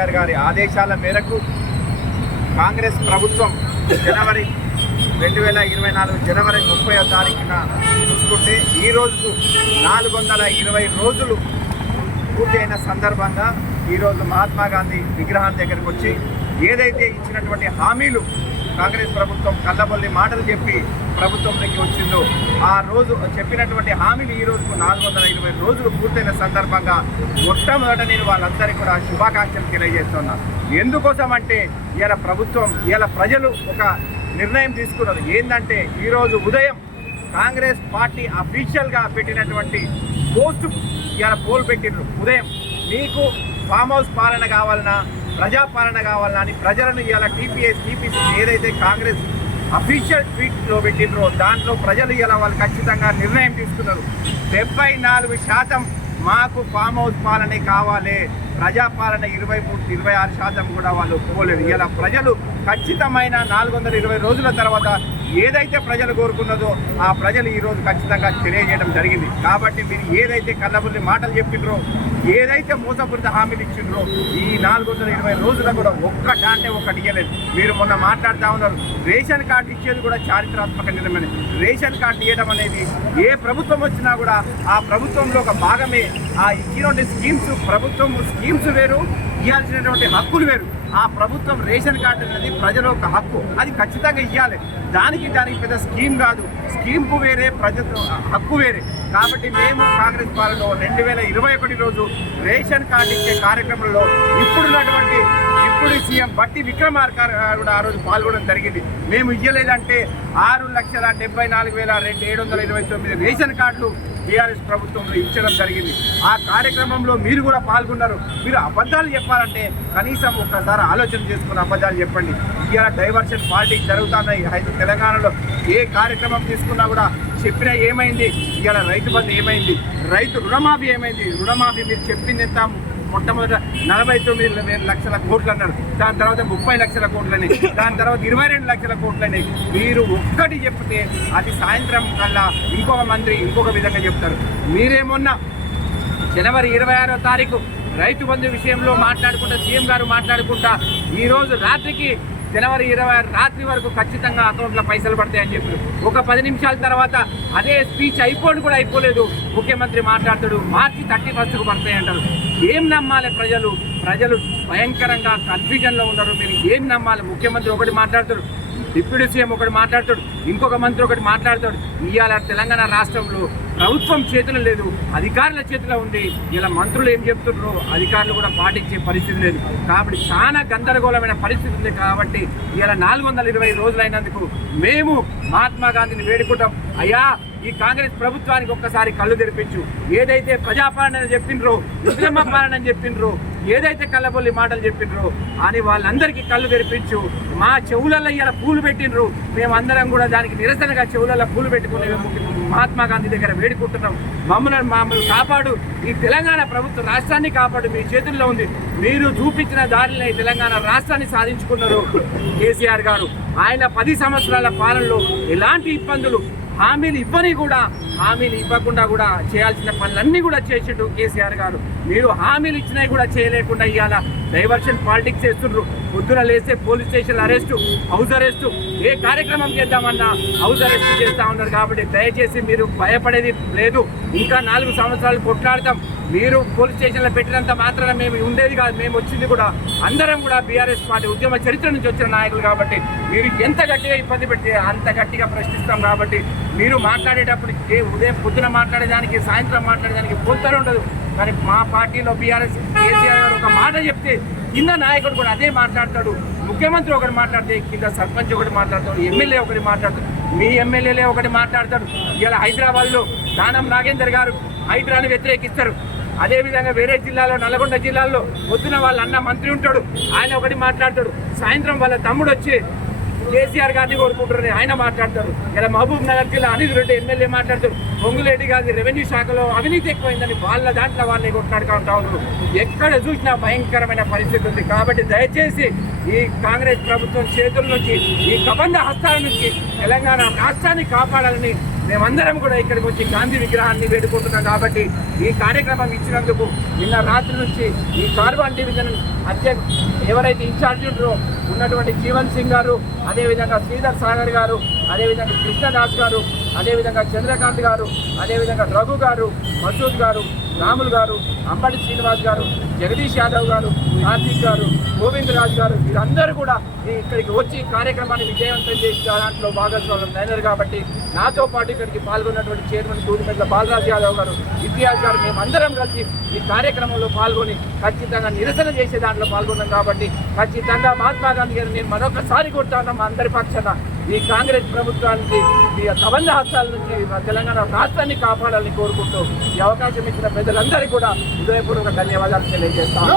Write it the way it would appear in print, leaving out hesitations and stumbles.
కేసీఆర్ గారి ఆదేశాల మేరకు కాంగ్రెస్ ప్రభుత్వం జనవరి 2024 జనవరి 30వ తారీఖున చూసుకుంటే ఈ రోజుకు 420 రోజులు పూర్తయిన సందర్భంగా ఈరోజు మహాత్మా గాంధీ విగ్రహం దగ్గరకు వచ్చి ఏదైతే ఇచ్చినటువంటి హామీలు కాంగ్రెస్ ప్రభుత్వం కళ్ళబొల్లి మాటలు చెప్పి ప్రభుత్వంలోకి వచ్చిందో ఆ రోజు చెప్పినటువంటి హామీలు ఈ రోజుకు 420 రోజులు పూర్తయిన సందర్భంగా మొట్టమొదట నేను వాళ్ళందరికీ కూడా శుభాకాంక్షలు తెలియజేస్తున్నాను. ఎందుకోసం అంటే ఇలా ప్రజలు ఒక నిర్ణయం తీసుకున్నారు. ఏంటంటే ఈరోజు ఉదయం కాంగ్రెస్ పార్టీ అఫీషియల్గా పెట్టినటువంటి పోస్టు ఇలా పోల్ పెట్టిండ్రు. ఉదయం మీకు ఫామ్ హౌస్ పాలన కావాలన్నా ప్రజాపాలన కావాలన్నా అని ప్రజలను ఇలా టీపీసీ ఏదైతే కాంగ్రెస్ అఫీషియల్ ట్వీట్లో పెట్టిండ్రో దాంట్లో ప్రజలు ఇలా వాళ్ళు ఖచ్చితంగా నిర్ణయం తీసుకున్నారు. 74% మాకు ఫామ్ హౌస్ పాలనే కావాలి, ప్రజాపాలన 26% కూడా వాళ్ళు ఒప్పుకోలేదు. ఇలా ప్రజలు ఖచ్చితమైన 420 రోజుల తర్వాత ఏదైతే ప్రజలు కోరుకున్నదో ఆ ప్రజలు ఈరోజు ఖచ్చితంగా తెలియజేయడం జరిగింది. కాబట్టి మీరు ఏదైతే కళ్ళబుల్లి మాటలు చెప్పిండ్రో, ఏదైతే మోసపూరిత హామీలు ఇచ్చిండ్రో ఈ 420 రోజులు కూడా ఒక్కటి ఇవ్వలేదు. మీరు మొన్న మాట్లాడుతూ ఉన్నారు, రేషన్ కార్డు ఇచ్చేది కూడా చారిత్రాత్మక నిర్ణయమే. రేషన్ కార్డు ఇవ్వడం అనేది ఏ ప్రభుత్వం వచ్చినా కూడా ఆ ప్రభుత్వంలో ఒక భాగమే. ఆ ఇచ్చినటువంటి ప్రభుత్వం స్కీమ్స్ వేరు, ఇవ్వాల్సినటువంటి హక్కులు వేరు. ఆ ప్రభుత్వం రేషన్ కార్డు అనేది ప్రజల ఒక హక్కు, అది ఖచ్చితంగా ఇవ్వాలి. దానికి పెద్ద స్కీమ్ కాదు, స్కీమ్కు వేరే, ప్రజల హక్కు వేరే. కాబట్టి మేము కాంగ్రెస్ పాలనలో 2021 రోజు రేషన్ కార్డు ఇచ్చే కార్యక్రమంలో ఇప్పుడు సీఎం బట్టి విక్రమార్క కూడా ఆ రోజు పాల్గొనడం జరిగింది. మేము ఇవ్వలేదంటే 6,74,729 రేషన్ కార్డులు టీఆర్ఎస్ ప్రభుత్వంలో ఇచ్చడం జరిగింది. ఆ కార్యక్రమంలో మీరు కూడా పాల్గొన్నారు. మీరు అబద్ధాలు చెప్పాలంటే కనీసం ఒక్కసారి ఆలోచన చేసుకుని అబద్ధాలు చెప్పండి. ఇవాళ డైవర్షన్ పాలిటిక్స్ జరుగుతున్నాయి. తెలంగాణలో ఏ కార్యక్రమం తీసుకున్నా కూడా చెప్పినా ఏమైంది, ఇవాళ రైతు బంధు ఏమైంది, రైతు రుణమాఫీ ఏమైంది. రుణమాఫీ మీరు చెప్పింది ఎంత, మొట్టమొదట 49 లక్షల కోట్లు అన్నారు, దాని తర్వాత 30 లక్షల కోట్లని, దాని తర్వాత 22 లక్షల కోట్లని. మీరు ఒక్కటి చెప్తే అది సాయంత్రం కల్లా ఇంకొక మంత్రి ఇంకొక విధంగా చెప్తారు. మీరేమన్నా జనవరి 26వ తారీఖు రైతు బంధు విషయంలో మాట్లాడుకుంటా సీఎం గారు మాట్లాడుకుంటా ఈరోజు రాత్రికి జనవరి 26 రాత్రి వరకు ఖచ్చితంగా అకౌంట్లో పైసలు పడతాయని చెప్పారు. ఒక 10 నిమిషాల తర్వాత అదే స్పీచ్ అయిపోలేదు, ముఖ్యమంత్రి మాట్లాడతాడు మార్చి 31కు పడతాయంటారు. ఏం నమ్మాలి ప్రజలు భయంకరంగా కన్ఫ్యూజన్లో ఉన్నారు. మీరు ఏం నమ్మాలి? ముఖ్యమంత్రి ఒకటి మాట్లాడతాడు, డిప్యూటీ సీఎం ఒకటి మాట్లాడతాడు, ఇంకొక మంత్రి ఒకటి మాట్లాడతాడు. ఇవాళ తెలంగాణ రాష్ట్రంలో ప్రభుత్వం చేతిలో లేదు, అధికారుల చేతిలో ఉంది. ఇలా మంత్రులు ఏం చెప్తున్నారో అధికారులు కూడా పాటించే పరిస్థితి లేదు. కాబట్టి చాలా గందరగోళమైన పరిస్థితి ఉంది. కాబట్టి ఇలా 420 రోజులైనందుకు మేము మహాత్మా గాంధీని వేడుకుంటాం. అయ్యా, ఈ కాంగ్రెస్ ప్రభుత్వానికి ఒక్కసారి కళ్ళు తెరిపించు. ఏదైతే ప్రజాపాలన చెప్పిండ్రో, విక్రమ పాలన చెప్పిండ్రో, ఏదైతే కళ్ళబొల్లి మాటలు చెప్పిండ్రో అని వాళ్ళందరికీ కళ్ళు తెరిపించు. మా చెవులలో ఇలా పూలు పెట్టిండ్రు, మేమందరం కూడా దానికి నిరసనగా చెవులలో పూలు పెట్టుకుని మహాత్మా గాంధీ దగ్గర వేడుకుంటున్నాం. మమ్మల్ని కాపాడు, ఈ తెలంగాణ ప్రభుత్వ రాష్ట్రాన్ని కాపాడు, మీ చేతుల్లో ఉంది. మీరు చూపించిన దారిలో ఈ తెలంగాణ రాష్ట్రాన్ని సాధించుకున్నారు కేసీఆర్ గారు. ఆయన 10 సంవత్సరాల పాలనలో ఎలాంటి ఇబ్బందులు, హామీలు ఇవ్వకుండా కూడా చేయాల్సిన పనులన్నీ కూడా చేసిండు కేసీఆర్ గారు. మీరు హామీలు ఇచ్చినవి కూడా చేయలేకుండా ఇవాళ డైవర్షన్ పాలిటిక్స్ చేస్తుండ్రు. పొద్దున లేస్తే police station arrest, house arrest, ఏ కార్యక్రమం చేద్దామన్నా హౌస్ అరెస్టు చేస్తూ ఉన్నారు. కాబట్టి దయచేసి మీరు భయపడేది లేదు. ఇంకా 4 సంవత్సరాలు కొట్లాడతాం. మీరు పోలీస్ స్టేషన్లో పెట్టినంత మాత్రాన మేము ఉండేది కాదు. మేము వచ్చింది కూడా అందరం కూడా బీఆర్ఎస్ పార్టీ ఉద్యమ చరిత్ర నుంచి వచ్చిన నాయకులు. కాబట్టి మీరు ఎంత గట్టిగా ఇబ్బంది పెడితే అంత గట్టిగా ప్రశ్నిస్తాం. కాబట్టి మీరు మాట్లాడేటప్పుడు ఉదయం పొద్దున మాట్లాడేదానికి సాయంత్రం మాట్లాడేదానికి పొంతలు ఉండదు. కానీ మా పార్టీలో బీఆర్ఎస్ కేసీఆర్ గారు ఒక మాట చెప్తే కింద నాయకుడు కూడా అదే మాట్లాడతాడు. ముఖ్యమంత్రి ఒకటి మాట్లాడితే కింద సర్పంచ్ ఒకటి మాట్లాడతాడు, ఎమ్మెల్యే ఒకటి మాట్లాడతాడు, మీ ఎమ్మెల్యేలే ఒకటి మాట్లాడతాడు. ఇలా హైదరాబాద్లో దానం నాగేందర్ గారు హైడ్రాను వ్యతిరేకిస్తారు. అదేవిధంగా వేరే జిల్లాలో, నల్గొండ జిల్లాలో పొద్దున వాళ్ళ అన్న మంత్రి ఉంటాడు, ఆయన ఒకటి మాట్లాడతాడు. సాయంత్రం వాళ్ళ తమ్ముడు వచ్చి కేసీఆర్ గారిని కోరుకుంటారని ఆయన మాట్లాడతారు. ఇలా మహబూబ్ నగర్ జిల్లా అనిల్ రెడ్డి ఎమ్మెల్యే మాట్లాడతారు. పొంగులేటి గారి రెవెన్యూ శాఖలో అవినీతి ఎక్కువైందని వాళ్ళ దాంట్లో వాళ్ళే కొట్లాడుకుంటా ఉన్నారు. ఎక్కడ చూసినా భయంకరమైన పరిస్థితి ఉంది. కాబట్టి దయచేసి ఈ కాంగ్రెస్ ప్రభుత్వం చేతుల నుంచి, ఈ కబంధ హస్తాల నుంచి తెలంగాణ రాష్ట్రాన్ని కాపాడాలని మేమందరం కూడా ఇక్కడికి వచ్చి గాంధీ విగ్రహాన్ని వేడుకుంటున్నాం. కాబట్టి ఈ కార్యక్రమం ఇచ్చినందుకు నిన్న రాత్రి నుంచి ఈ కార్బన్ డివిజన్ ఎవరైతే ఇన్ఛార్జ్ ఉన్నటువంటి జీవన్ సింగ్ గారు, అదేవిధంగా శ్రీధర్ సాగర్ గారు, అదేవిధంగా కృష్ణదాస్ గారు, అదేవిధంగా చంద్రకాంత్ గారు, అదేవిధంగా రఘు గారు, మసూద్ గారు, రాములు గారు, అంబటి శ్రీనివాస్ గారు, జగదీష్ యాదవ్ గారు, కార్తీక్ గారు, గోవింద్ రాజ్ గారు, వీరందరూ కూడా ఇక్కడికి వచ్చి కార్యక్రమాన్ని విజయవంతం చేసి దాంట్లో భాగస్వామ్యం అయినారు. కాబట్టి నాతో పాటు ఇక్కడికి పాల్గొన్నటువంటి చైర్మన్ దూడిమెట్ల బాలరాజ్ యాదవ్ గారు, ఇతిహాస్ గారు, మేమందరం కలిసి ఈ కార్యక్రమంలో పాల్గొని ఖచ్చితంగా నిరసన చేసే దాంట్లో పాల్గొన్నాం. కాబట్టి ఖచ్చితంగా మహాత్మా గాంధీ గారు నేను మరొకసారి కొట్టాను మా అందరి పక్షాన ఈ కాంగ్రెస్ ప్రభుత్వానికి ఈ కబంధ హస్తాల నుంచి తెలంగాణ రాష్ట్రాన్ని కాపాడాలని కోరుకుంటూ ఈ అవకాశం ఇచ్చిన ప్రజలందరికీ కూడా హృదయపూర్వక ధన్యవాదాలు తెలియజేస్తాను.